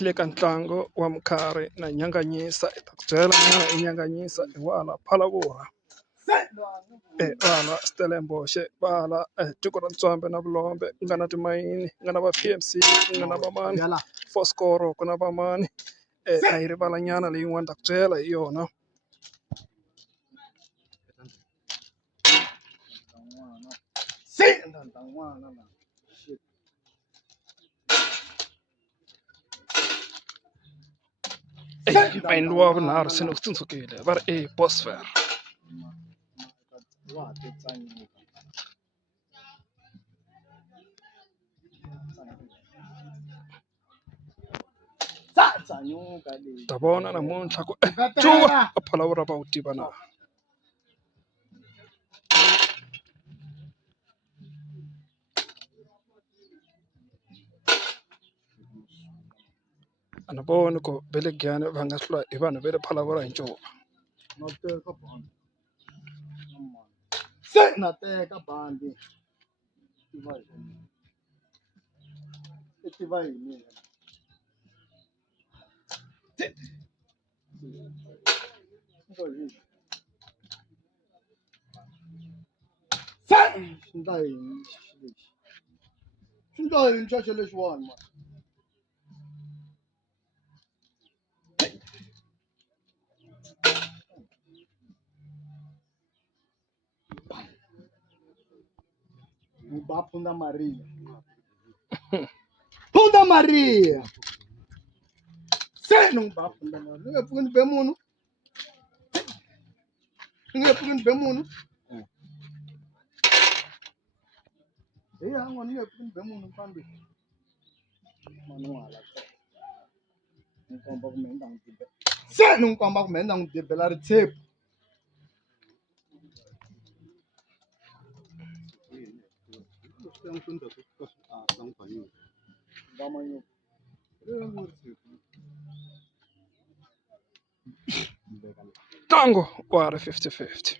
le ka ntlangu wa mukharhi na nyanganyisa ta ku byela nyana i nyanganyisa i hala Phalaborwa hala Stellenbosch hala tiko ra Ntswambe na Vulombe ku nga na timayini ku nga na va PMC ku nga na va mani Foscoro ku na va mani a yi rivala nyana leyin'wana ta ku byela hi yona. Mayini luwa vunharhu se ni ku tsundzukile va ri Bosfer. Ta vona namuntlha ku cuva a Phalaborwa va wu tiva na. A ni voni ku va le Giyani va nga hlula hi vanhu va le Phalaborwa hi ncuva. Nateka bandi tiva yini swi ndla yini xaxe lexiwani mani Punda Maria. Punda Maria. Se não vai Punda Maria. Não é porque bemuno. Não é porque bemuno. E a não é porque bemuno pambi. Manuala. Não comba com menda um tipo. Se não comba com menda um tipo, ela recebe. Tango wa ri 50-50.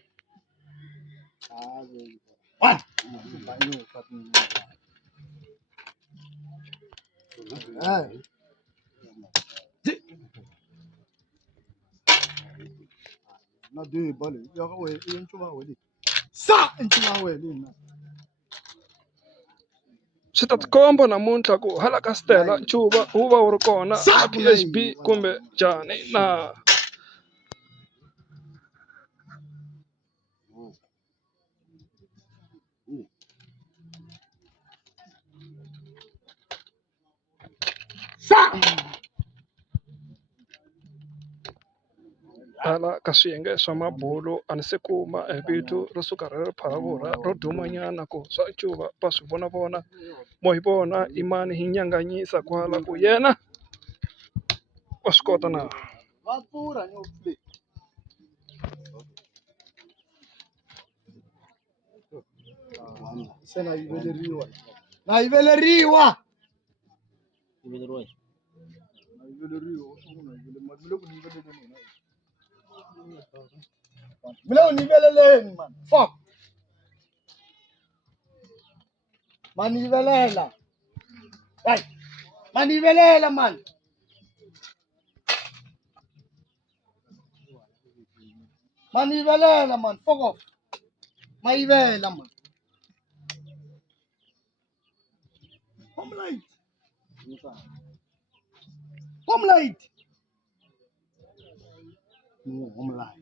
Na dui bali. Ya ka we inchuba we. Sa inchuba we na. Swi ta tikomba namuntlha ku hala ka Stella ncuva wu va wu ri kona na PSB kumbe njhani na. Hala ka swiyenge swa mabulu a ni se kuma vito ro suka ri ri Phalaborwa ro dumanyana ku swa ncuva va swi vona vona mo hi vona imani hi nyanganyisa kwala ku yena wa swi kota na. Va pfura nyo play. Se na yiveleriwa. Na yiveleriwa. Yiveleriwa. Na yiveleriwa swo na yiveleriwa. Mile ku yiveleleni na. Mile ku yiveleleni man. Fuck. Man yivelela. Hey. Man yivelela man. Man yivelela man. Fuck off. Man yivela man. Home light. Home light. No, home light.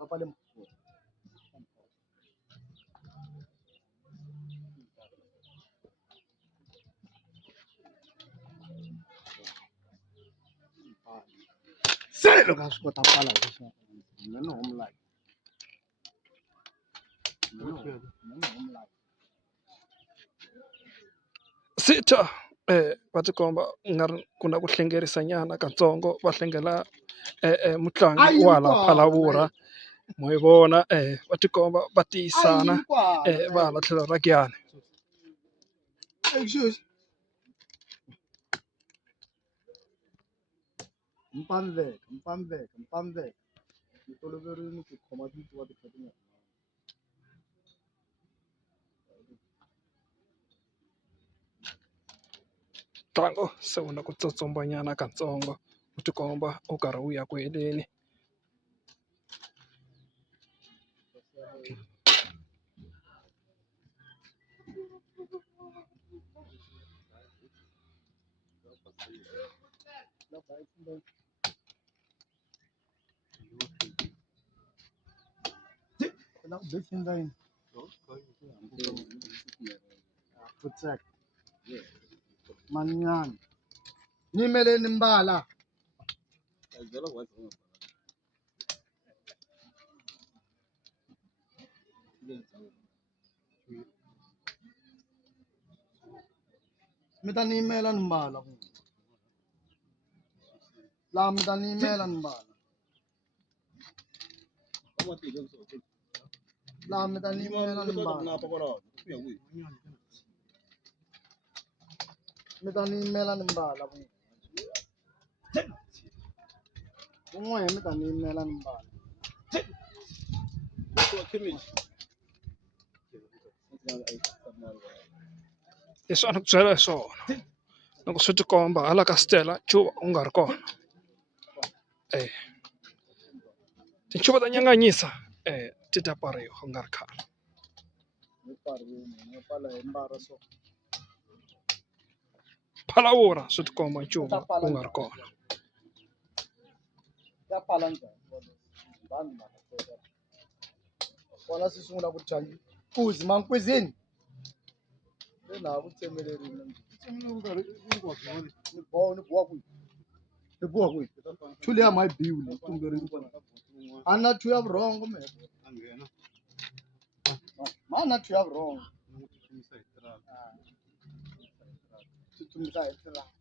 Apa dem? Sai lo ka swi kota pala leswaku no home light. No home light. Sitha va tikomba nga ri ku na ku hlengerisa nyana katsongo va hlengela mutlangi wa hala Phalaborwa mo hi vona va tikomba va tiyisana va hala tlhelo ra Giyani. Mpandleka. Ni toloverile ku khoma tintiwa tikhatinga. ntlangu se wu na ku tsotsombanyana katsongo u tikomba u karhi wu ya ku heleni. Protect. Manyan. Nimele nimbala. Mita nimela nimbala. La mita nimela nimbala. La mita nimela nimbala. Mita nimela nimbala. Un'we mita nimela nimbala. Leswi a ni ku byela hi swona loko swi tikomba hala ka Stella ncuva u nga ri kona. Tincuva ta nyanganyisa ti ta pfariwa u nga ri khale. Phalaborwa swi tikomba ncuva u nga ri kona. Ya pala njhani? Vanhu vona swi sungula ku tshwa kuzi mankwizini. Le laha ku tsemelerini. Ni boha kwihi? Ni boha kwihi? Two leya my bill ni tumberini kona. A na two ya vurhongo me. Ma na two ya vurhongo. Tsutsumisa hi tiraka. Tsutsumisa hi tiraka.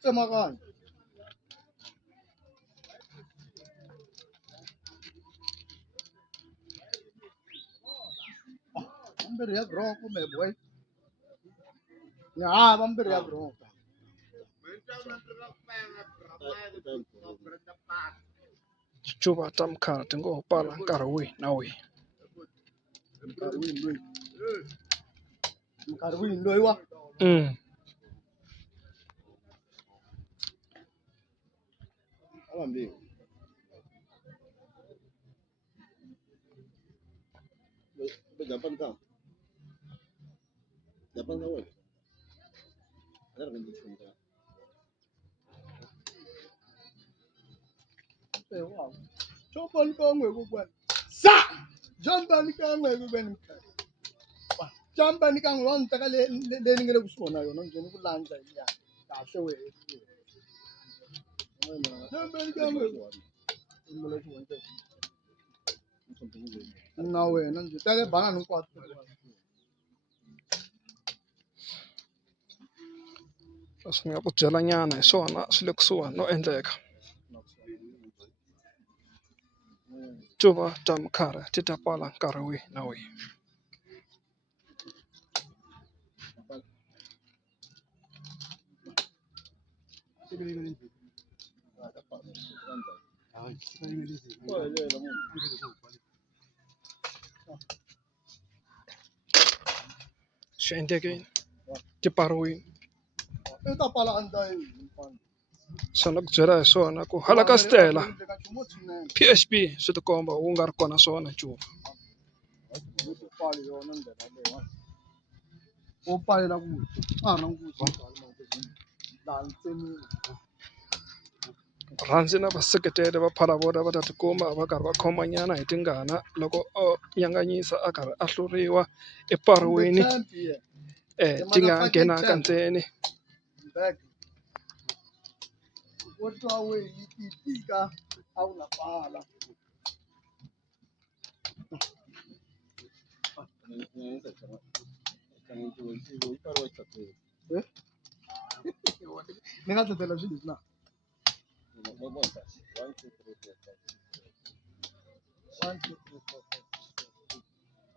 Tsemakanya. Vambirhi ya vurhongo me boy. Ya vambirhi ya vurhongo. Tincuva ta Mkhara ti ngo ho pfala nkarhi wihi na wihi. Nkarhi wihi loyi wa? Jambani kan'we kokwana. Sa! Jambani kan'we kokwana Mkhari. Jambani kan'we wa ni teka le ni nga le kusuhi na yona njhe ni ku landza hi liya. Kahle wehe. Jambani kan'we. Na wena njhe teke banana hinkwato. Swi nga ku byela nyana hi swona swi le kusuhani no endleka. Tincuva ta Mkhara ti ta pfala nkarhi wihi na wihi. Swi endlekile ti pfariwile. I ta pfala andza yini? Swi nga ku byela hi swona ku hala ka Stella PSP swi tikomba wu nga ri kona swona ncuva. Wo pfalela ku a ri na nkuzi laha ntsemiwa. Rhandzi na vaseketeri va Phalaborwa va ta tikuma va karhi va khomanyana hi tingana loko o nyanganyisa a karhi a hluriwa epfariwini ti nga nghenaka ndzeni. Wo twa wehe yi tika a wu na pfala. Ni nga tlhetela swilo leswi na. 1, 2, 3, 4, 5, 6, 7,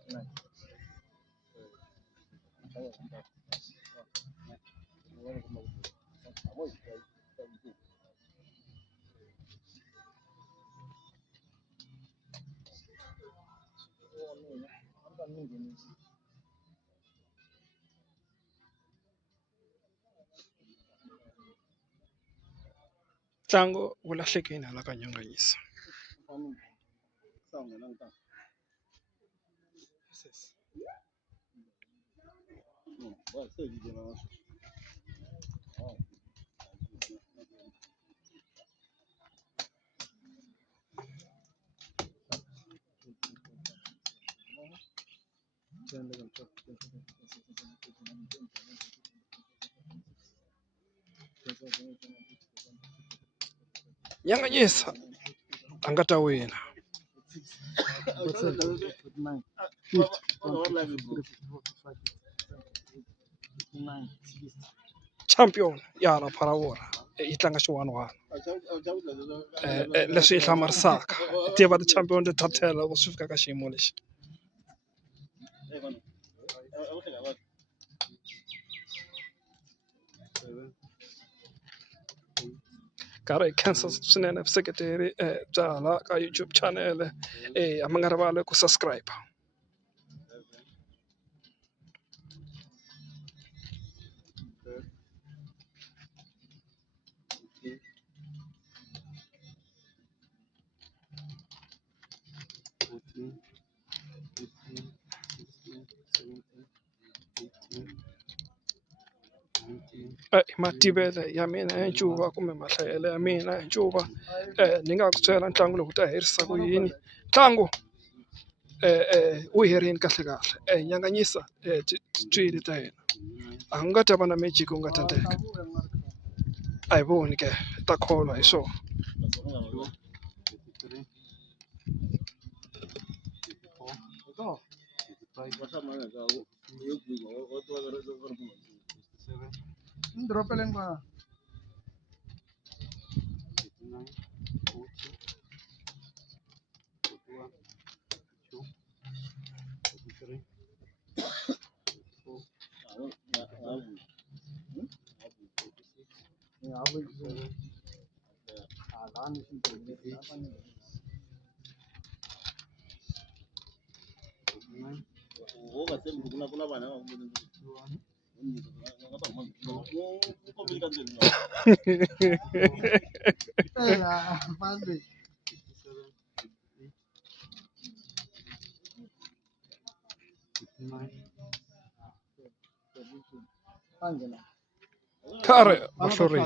8, 9. ntlangu wu lahlekile hala ka Nyanganyisa. Nyanganyisa a nga ta wina. Champion ya hala Phalaborwa yi tlanga xi-1-1. Leswi yi hlamarisaka hi tiva ti-champion ta 10 loko swi fika ka xiyimo lexi. Karhi hi khensa swinene vuseketeri bya hala ka YouTube channel. A mi nga rivali ku subscribe. Mativele ya mina ya ncuva kumbe mahlayelo ya mina ya ncuva ni nga ku byela ntlangu lowu ta herisa ku yini ntlangu wu herile kahle kahle. Nyanganyisa twile ta yena a ku nga ta va na magic ku nga ta endleka a hi voni ke ta kholwa hi swona. Karhi va hlurile.